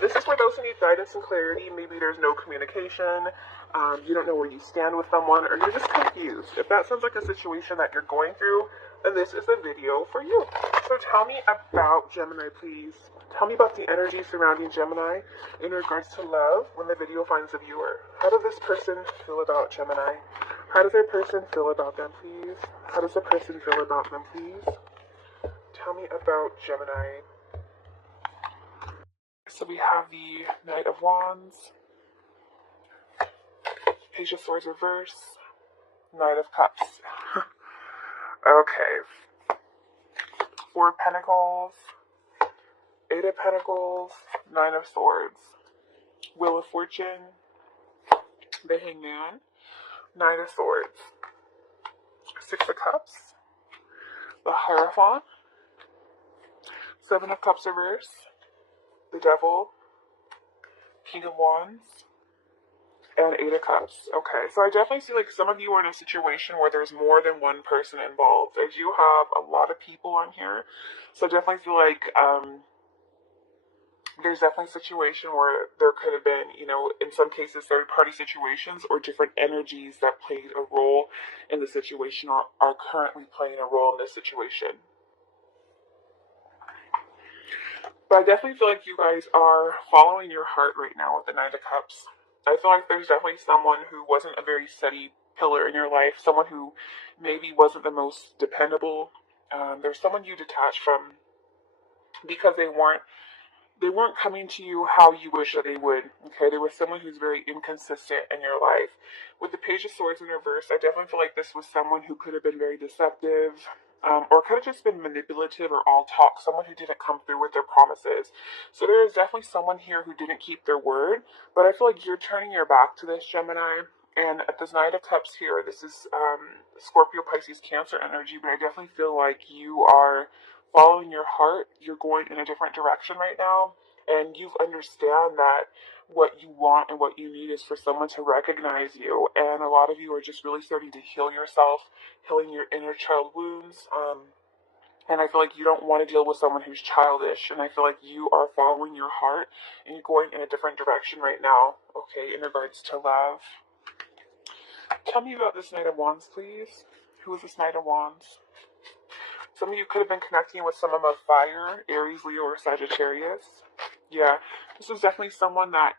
This is for those who need guidance and clarity. Maybe there's no communication, you don't know where you stand with someone, or you're just confused. If that sounds like a situation that you're going through, then this is the video for you. So tell me about Gemini, please. Tell me about the energy surrounding Gemini in regards to love when the video finds a viewer. How does this person feel about Gemini? How does their person feel about them, please? How does the person feel about them, please? Tell me about Gemini. So we have the Knight of Wands, Page of Swords reverse, Knight of Cups. Okay. Four of Pentacles, Eight of Pentacles, Nine of Swords, Wheel of Fortune, the Hangman, Nine of Swords, Six of Cups, the Hierophant, Seven of Cups reverse, the Devil, King of Wands, and Eight of Cups. Okay, so I definitely see like some of you are in a situation where there's more than one person involved. I do have a lot of people on here, so I definitely feel like there's definitely a situation where there could have been, in some cases, third-party situations or different energies that played a role in the situation or are currently playing a role in this situation. But I definitely feel like you guys are following your heart right now with the Nine of Cups. I feel like there's definitely someone who wasn't a very steady pillar in your life, someone who maybe wasn't the most dependable. There's someone you detached from because they weren't coming to you how you wish that they would. Okay, there was someone who's very inconsistent in your life. With the Page of Swords in reverse, I definitely feel like this was someone who could have been very deceptive, or could have just been manipulative or all talk, someone who didn't come through with their promises. So there is definitely someone here who didn't keep their word, but I feel like you're turning your back to this, Gemini. And at this Knight of Cups here, this is Scorpio, Pisces, Cancer energy, but I definitely feel like you are following your heart. You're going in a different direction right now, and you understand that what you want and what you need is for someone to recognize you. And a lot of you are just really starting to heal yourself, healing your inner child wounds. And I feel like you don't want to deal with someone who's childish. And I feel like you are following your heart and you're going in a different direction right now, okay, in regards to love. Tell me about this Knight of Wands, please. Who is this Knight of Wands? Some of you could have been connecting with someone of fire, Aries, Leo, or Sagittarius. Yeah, this is definitely someone that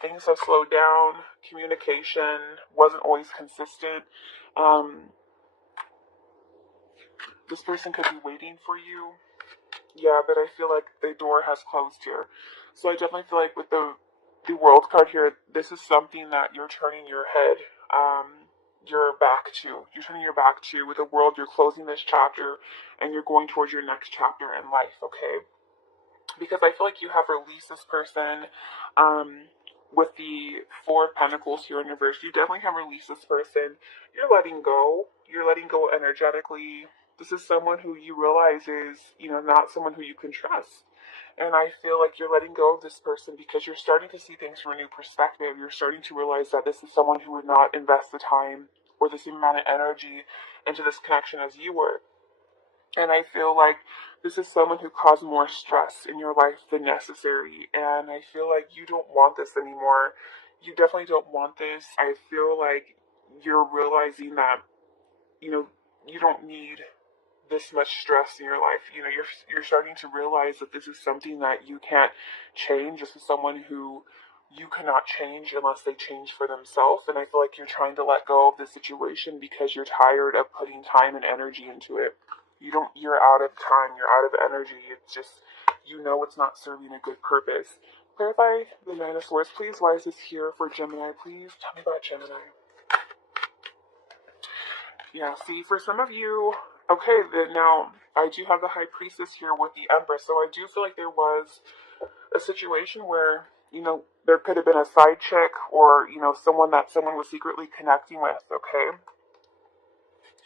things have slowed down. Communication wasn't always consistent. This person could be waiting for you. Yeah, but I feel like the door has closed here. So I definitely feel like with the World card here, this is something that you're turning your head, your back to. You're turning your back to. With the World, you're closing this chapter and you're going towards your next chapter in life, okay? Because I feel like you have released this person, with the Four of Pentacles here in reverse. You definitely have released this person. You're letting go. You're letting go energetically. This is someone who you realize is, not someone who you can trust. And I feel like you're letting go of this person because you're starting to see things from a new perspective. You're starting to realize that this is someone who would not invest the time or the same amount of energy into this connection as you were. And I feel like this is someone who caused more stress in your life than necessary. And I feel like you don't want this anymore. You definitely don't want this. I feel like you're realizing that, you don't need this much stress in your life. You're starting to realize that this is something that you can't change. This is someone who you cannot change unless they change for themselves. And I feel like you're trying to let go of the situation because you're tired of putting time and energy into it. You're out of time, you're out of energy. It's just, it's not serving a good purpose. Clarify the Nine of Swords, please. Why is this here for Gemini, please? Tell me about Gemini. Yeah, see, for some of you, okay, then now I do have the High Priestess here with the Empress, so I do feel like there was a situation where, there could have been a side chick or, someone that someone was secretly connecting with, okay?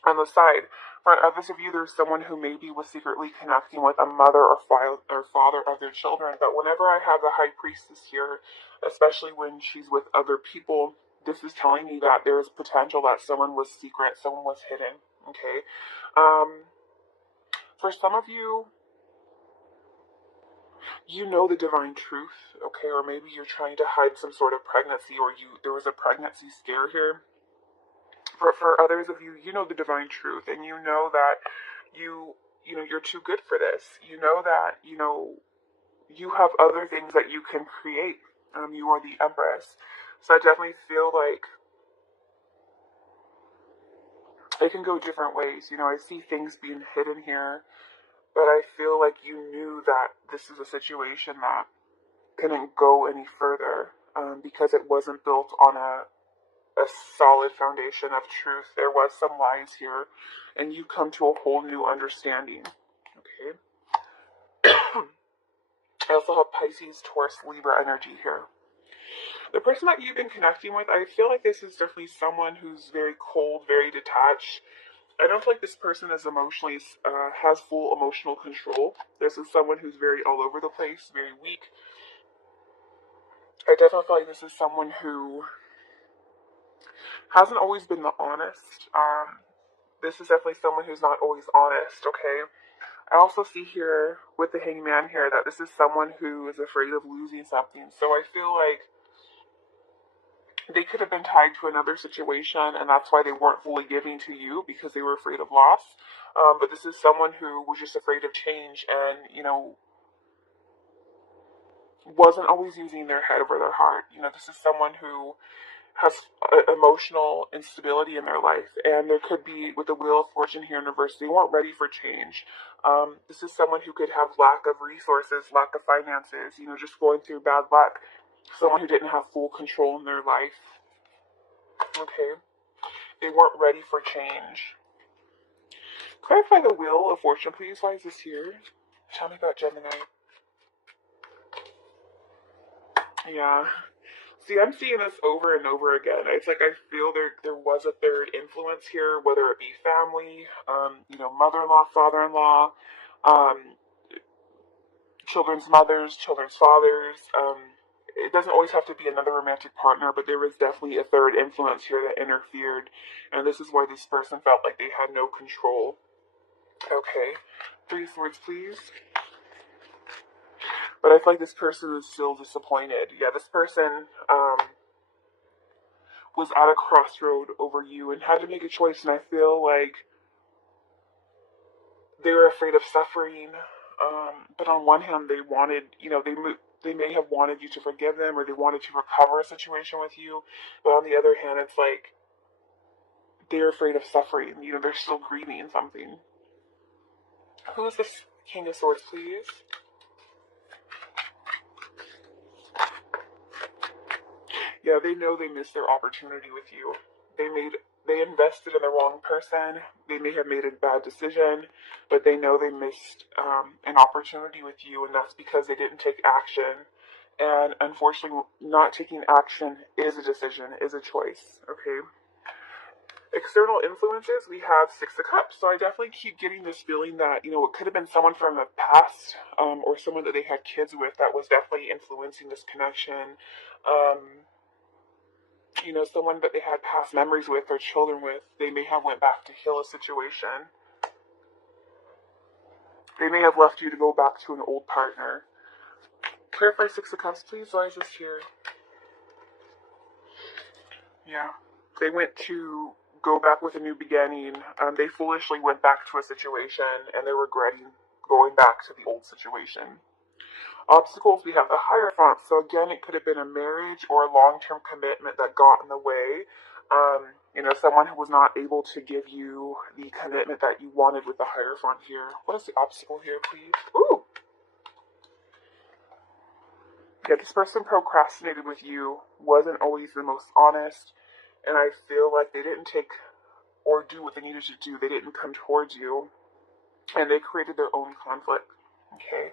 On the side, for others of you, there's someone who maybe was secretly connecting with a mother or father of their children, but whenever I have the High Priestess here, especially when she's with other people, this is telling me that there is potential that someone was secret, someone was hidden, okay? For some of you, You know the divine truth, okay, or maybe you're trying to hide some sort of pregnancy, or there was a pregnancy scare here. For others of you, you know the divine truth, and you know that you're too good for this. You know that you have other things that you can create. You are the Empress, so I definitely feel like it can go different ways. I see things being hidden here, but I feel like you knew that this is a situation that couldn't go any further, because it wasn't built on a solid foundation of truth. There was some lies here, and you come to a whole new understanding. Okay. I also have Pisces, Taurus, Libra energy here. The person that you've been connecting with, I feel like this is definitely someone who's very cold, very detached. I don't feel like this person is emotionally, has full emotional control. This is someone who's very all over the place, very weak. I definitely feel like this is someone who hasn't always been the honest. This is definitely someone who's not always honest, okay? I also see here with the Hangman here that this is someone who is afraid of losing something. So I feel like they could have been tied to another situation, and that's why they weren't fully giving to you, because they were afraid of loss. But this is someone who was just afraid of change and, wasn't always using their head over their heart. This is someone who has emotional instability in their life, and there could be, with the Wheel of Fortune here in reverse, they weren't ready for change. This is someone who could have lack of resources, lack of finances, just going through bad luck. Someone who didn't have full control in their life. Okay. They weren't ready for change. Clarify the Wheel of Fortune, please. Why is this here? Tell me about Gemini. Yeah. See, I'm seeing this over and over again. It's like I feel there was a third influence here, whether it be family, mother-in-law, father-in-law, children's mothers, children's fathers. It doesn't always have to be another romantic partner, but there was definitely a third influence here that interfered, and this is why this person felt like they had no control. Okay, 3 swords, please. But I feel like this person is still disappointed. Yeah, this person was at a crossroad over you and had to make a choice, and I feel like they were afraid of suffering. But on one hand, they wanted, they may have wanted you to forgive them, or they wanted to recover a situation with you. But on the other hand, it's like they're afraid of suffering. They're still grieving something. Who is this King of Swords, please? Yeah, they know they missed their opportunity with you. They invested in the wrong person. They may have made a bad decision, but they know they missed an opportunity with you, and that's because they didn't take action. And unfortunately, not taking action is a decision, is a choice. Okay. External influences, we have Six of Cups. So I definitely keep getting this feeling that, it could have been someone from the past, or someone that they had kids with that was definitely influencing this connection. Someone that they had past memories with or children with. They may have went back to heal a situation. They may have left you to go back to an old partner. Clarify Six of Cups, please. Why is this here? Yeah. They went to go back with a new beginning. They foolishly went back to a situation, and they're regretting going back to the old situation. Obstacles, we have the Hierophant. So again, it could have been a marriage or a long-term commitment that got in the way. Someone who was not able to give you the commitment that you wanted with the Hierophant here. What is the obstacle here, please? Ooh! Yeah, this person procrastinated with you, wasn't always the most honest, and I feel like they didn't take or do what they needed to do. They didn't come towards you, and they created their own conflict. Okay.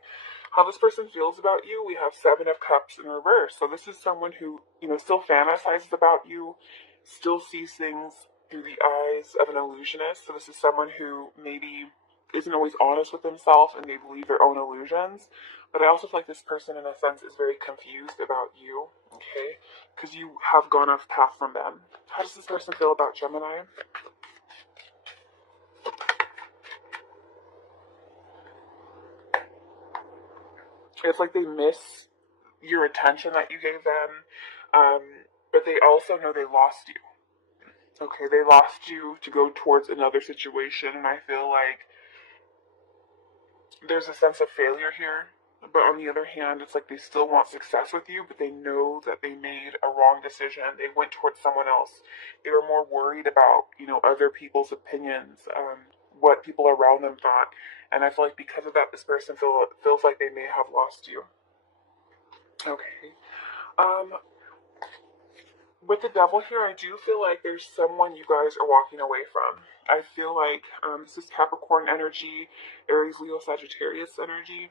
How this person feels about you, we have Seven of Cups in reverse. So this is someone who, still fantasizes about you, still sees things through the eyes of an illusionist. So this is someone who maybe isn't always honest with themselves, and they believe their own illusions. But I also feel like this person, in a sense, is very confused about you, okay? Because you have gone off path from them. How does this person feel about Gemini? It's like they miss your attention that you gave them, but they also know they lost you. Okay, they lost you to go towards another situation, and I feel like there's a sense of failure here. But on the other hand, it's like they still want success with you, but they know that they made a wrong decision. They went towards someone else. They were more worried about, other people's opinions, what people around them thought. And I feel like because of that, this person feels like they may have lost you. Okay. With the devil here, I do feel like there's someone you guys are walking away from. I feel like this is Capricorn energy, Aries, Leo, Sagittarius energy.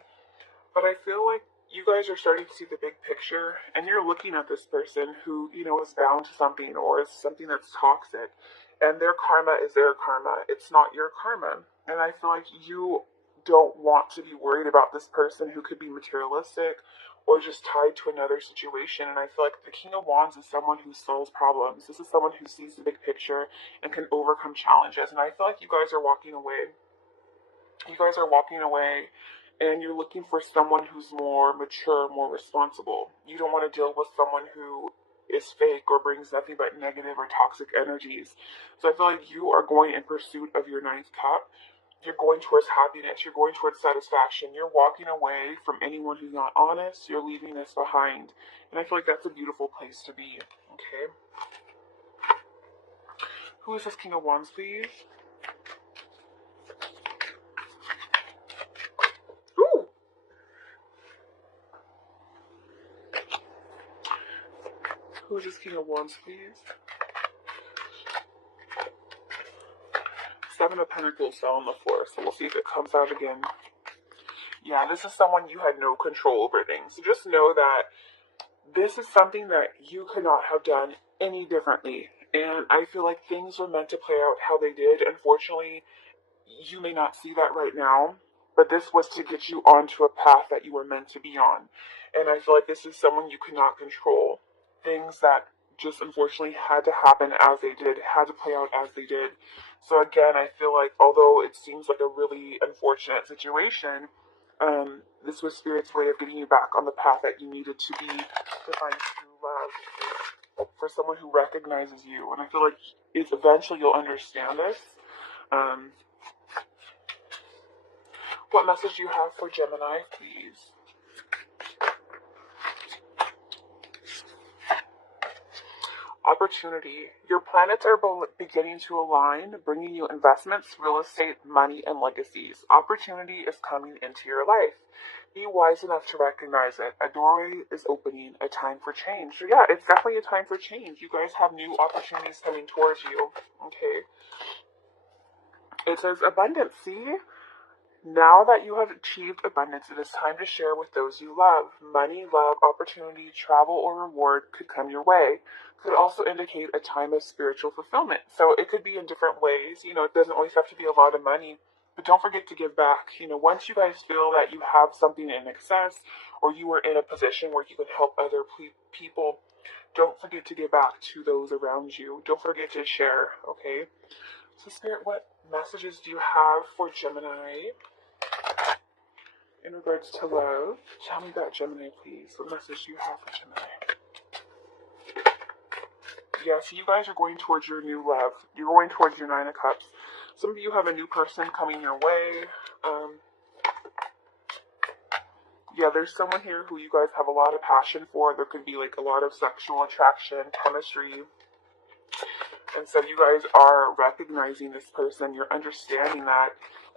But I feel like you guys are starting to see the big picture, and you're looking at this person who, is bound to something or is something that's toxic. And their karma is their karma. It's not your karma. And I feel like you don't want to be worried about this person who could be materialistic or just tied to another situation. And I feel like the King of Wands is someone who solves problems. This is someone who sees the big picture and can overcome challenges. And I feel like you guys are walking away. You guys are walking away and you're looking for someone who's more mature, more responsible. You don't want to deal with someone who is fake or brings nothing but negative or toxic energies. So I feel like you are going in pursuit of your ninth cup. You're going towards happiness. You're going towards satisfaction. You're walking away from anyone who's not honest. You're leaving this behind. And I feel like that's a beautiful place to be. Okay. Who is this King of Wands, please? Ooh. Who is this King of Wands, please? Seven of Pentacles fell on the floor, so we'll see if it comes out again. Yeah, this is someone you had no control over things. So just know that this is something that you could not have done any differently. And I feel like things were meant to play out how they did. Unfortunately, you may not see that right now, but this was to get you onto a path that you were meant to be on. And I feel like this is someone you could not control. Things that just unfortunately had to happen as they did, had to play out as they did. So again, I feel like although it seems like a really unfortunate situation, this was Spirit's way of getting you back on the path that you needed to be to find true love for someone who recognizes you. And I feel like eventually you'll understand this. What message do you have for Gemini, please? Opportunity. Your planets are beginning to align, bringing you investments, real estate, money, and legacies. Opportunity is coming into your life. Be wise enough to recognize it. A doorway is opening, a time for change. So yeah, it's definitely a time for change. You guys have new opportunities coming towards you. Okay. It says abundance. See? Now that you have achieved abundance, it is time to share with those you love. Money, love, opportunity, travel, or reward could come your way. Could also indicate a time of spiritual fulfillment. So it could be in different ways. It doesn't always have to be a lot of money. But don't forget to give back. Once you guys feel that you have something in excess or you are in a position where you can help other people, don't forget to give back to those around you. Don't forget to share, okay? So Spirit, what messages do you have for Gemini in regards to love? Tell me about Gemini, please. What message do you have for Gemini? Yeah, so you guys are going towards your new love. You're going towards your Nine of Cups. Some of you have a new person coming your way. Yeah, there's someone here who you guys have a lot of passion for. There could be like a lot of sexual attraction, chemistry. And so you guys are recognizing this person. You're understanding that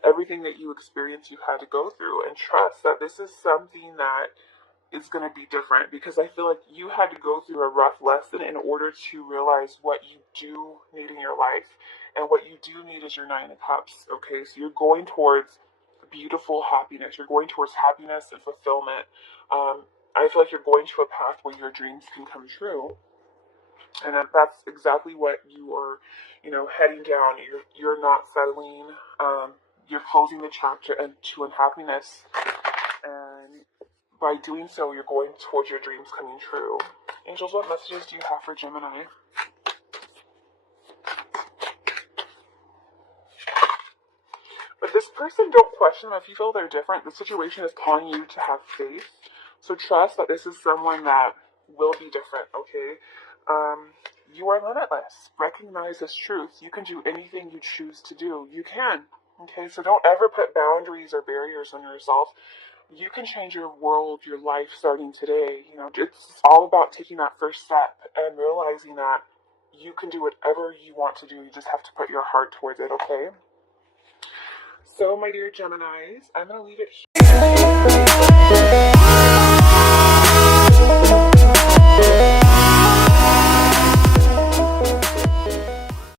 everything that you experience, you had to go through. And trust that this is something that is going to be different. Because I feel like you had to go through a rough lesson in order to realize what you do need in your life. And what you do need is your Nine of Cups. Okay, so you're going towards beautiful happiness. You're going towards happiness and fulfillment. I feel like you're going to a path where your dreams can come true. And that's exactly what you are, heading down. You're not settling. You're closing the chapter to unhappiness. And by doing so, you're going towards your dreams coming true. Angels, what messages do you have for Gemini? But this this person, don't question them. If you feel they're different, the situation is calling you to have faith. So trust that this is someone that will be different, okay? You are limitless. Recognize this truth. You can do anything you choose to do. You can, okay? So don't ever put boundaries or barriers on yourself. You can change your world, your life starting today. You know, it's all about taking that first step and realizing that you can do whatever you want to do. You just have to put your heart towards it, okay? So, my dear Geminis, I'm going to leave it here.